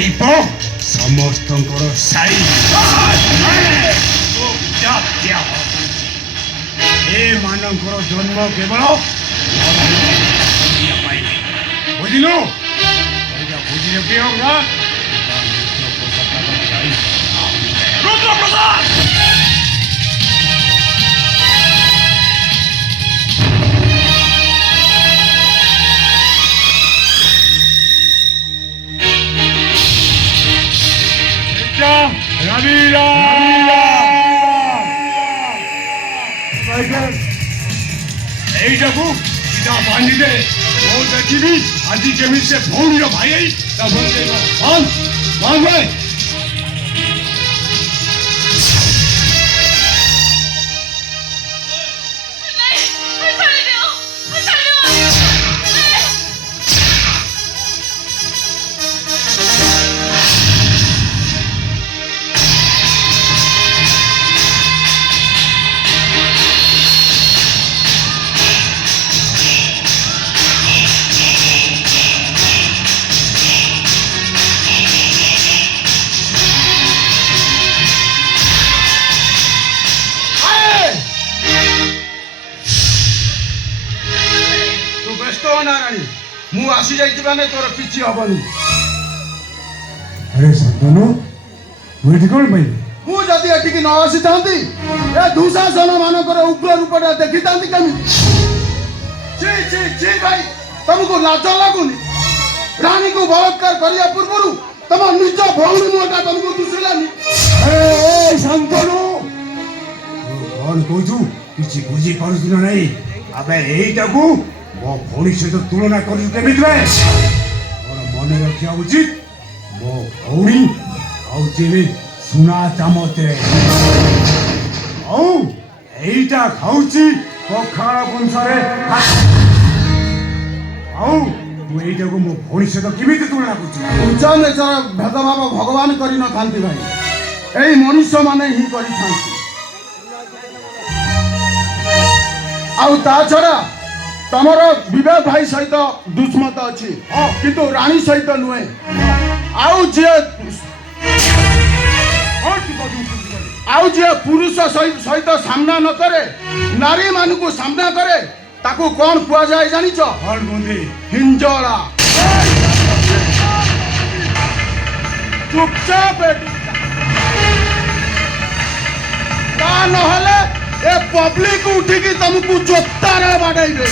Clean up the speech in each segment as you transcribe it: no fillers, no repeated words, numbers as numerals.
Pipe ସମସ୍ତଙ୍କର ସାଇ ଏମାନଙ୍କର ଜନ୍ମ କେବଳ ବୁଝିଲୁ ବୁଝିଲେ କି ହବ ରୁଦ୍ରପ୍ରସାଦ এইটাକୁ ସିଧା ବାନ୍ଧିଦେ ମୁଁ ଦେଖିବି ଆଜି କେମିତି ସେ ଭଉଣୀର ଭାଇ ତା ବଞ୍ଚେଇବ ଭାଇ ମୁଁ ଆସି ଯାଇଛି ମାନେ ତୋର କିଛି ହବନି। ଆରେ ଶାନ୍ତନୁ ତୁ ଏଠି କଣ ପାଇଁ? ମୁଁ ଯଦି ଏଠିକି ନ ଆସିଥାନ୍ତି ଏ ଦୁଶାସନ ମାନଙ୍କର ଉଗ୍ର ରୂପଟା ଦେଖିଥାନ୍ତି କେମିତି? ଛି ଛି ଛି ଭାଇ ତମକୁ ଲାଜ ଲାଗୁନି? ରାଣୀକୁ ବଳାତ୍କାର କରିବା ପୂର୍ବରୁ ତମ ନିଜ ଭଉଣୀ ମୁହଁଟା ତମକୁ ଦୁଶିଲାନି? ଶାନ୍ତନୁ କଣ କହୁଛୁ କିଛି ବୁଝିପାରୁଛୁ ନା ନାଇଁ? ଆବେ ଏଇଟାକୁ ମୋ ଭଉଣୀ ସହିତ ତୁଳନା କରୁଛୁ କେମିତି ରେ? ମୋର ମନେ ରଖିବା ଉଚିତ ମୋ ଭଉଣୀ ଖାଉଛି ଏବେ ସୁନା ଚାମଚରେ ଆଉ ଏଇଟା ଖାଉଛି ପଖାଳ କଂସାରେ। ଆଉ ତୁ ଏଇଟାକୁ ମୋ ଭଉଣୀ ସହିତ କେମିତି ତୁଳନା କରୁଛୁ? ଉଚ୍ଚ ନେଚର ଭେଦଭାବ ଭଗବାନ କରିନଥାନ୍ତି ଭାଇ, ଏଇ ମଣିଷ ମାନେ ହିଁ କରିଥାନ୍ତି। ଆଉ ତା ଛଡା ତମର ବିବେକ ଭାଇ ସହିତ ଦୁଷ୍ମତ ଅଛି କିନ୍ତୁ ରାଣୀ ସହିତ ନୁହେଁ। ଆଉ ଯିଏ ପୁରୁଷ ସହିତ ସାମ୍ନା ନ କରେ ନାରୀ ମାନଙ୍କୁ ସାମ୍ନା କରେ ତାକୁ କଣ କୁହାଯାଏ ଜାଣିଛ? ହିଞ୍ଜଳା। ଚୁପଚାପ ତା ନହେଲେ ଏ ପବ୍ଲିକ ଉଠିକି ତମକୁ ଜୋତାରେ ବାଡେଇବେ।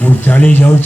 ମୁଁ ଚାଲି ଯାଉଛି।